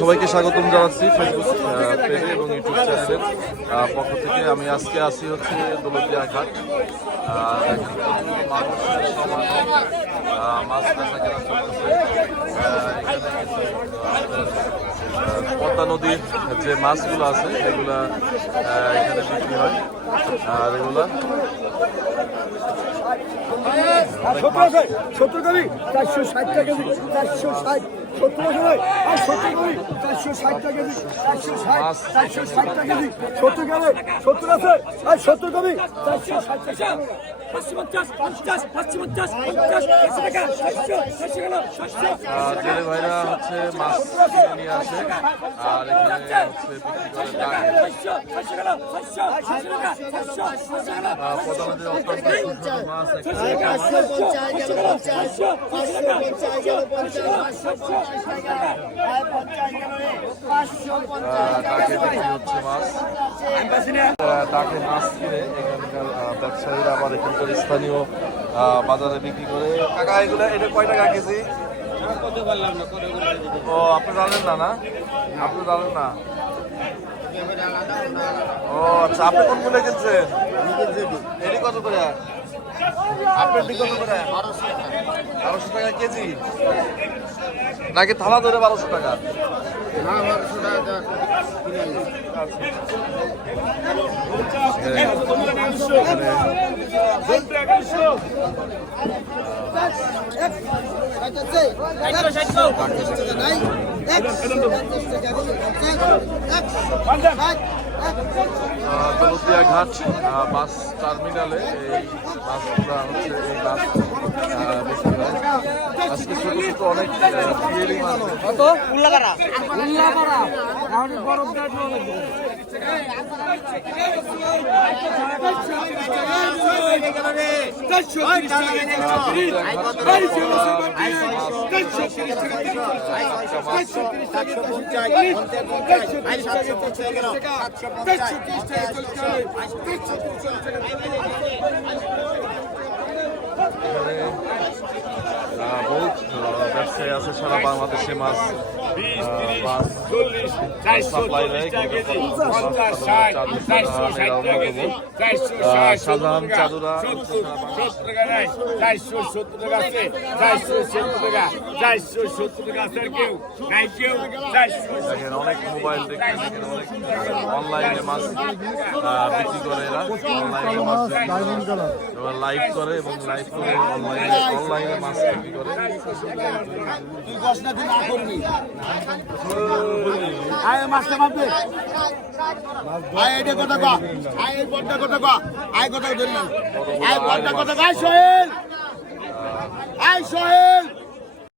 সবাইকে স্বাগতম জানাচ্ছি ফেসবুক পেজে এবং ইউটিউব চ্যানেলের পক্ষ থেকে। আমি আজকে আসি হচ্ছে দৌলতদিয়া ঘাট। মানুষের সমাগম, মাছ বেচা কেনা চলতেছে। পদ্মা নদীর যে মাছগুলো আছে এগুলা এখানে বিক্রি হয়। আর এগুলা 70 কবি 460 টাকা কেজি, 460 70 টাকা আর 70 কবি 460 টাকা কেজি, 460 টাকা কেজি, 70 কেজি 70 আছে আর 70 কবি 460 টাকা। জেলে ভাইরা হচ্ছে মাছ কিনে নিয়ে আসে আর এখানে হচ্ছে বিক্রি করে পদ্মা নদীর অত্যন্ত সুস্বাদু মাছ ডাকে বিক্রি হচ্ছে মাছ। ডাকে মাছ কিনে এখানকার ব্যবসায়ীরা আবার এখানকার স্থানীয় বাজারে বিক্রি করে। কাকা এগুলো এটা কয় টাকা কেজি? ও আপনি জানেন না? না আপনি জানেন না? ও আচ্ছা, আপনি কোন মূল্যে কিনছেন? এটি কত করে? আপনার কত করে? 1200 টাকা কেজি নাকি থালা ধরে 1200 টাকা? দৌলতদিয়া ঘাট বাস টার্মিনালে এই বাসগুলা হচ্ছে এই বাস বেশি হয়। আজকে ছোট ছোট অনেক পিয়েলি মাছ বহুত ব্যবসায়ী আছে সারা বাংলাদেশে মাছ সাপ্লাই দেয়। সাধারণ চাদুরা দেখেন অনেক মোবাইল দেখেন, অনেক অনলাইনে মাছ বিক্রি করে। এরা অনলাইনে মাছ লাইভ করে এবং লাইভ করে অনলাইনে মাছ বিক্রি করে। সোহেল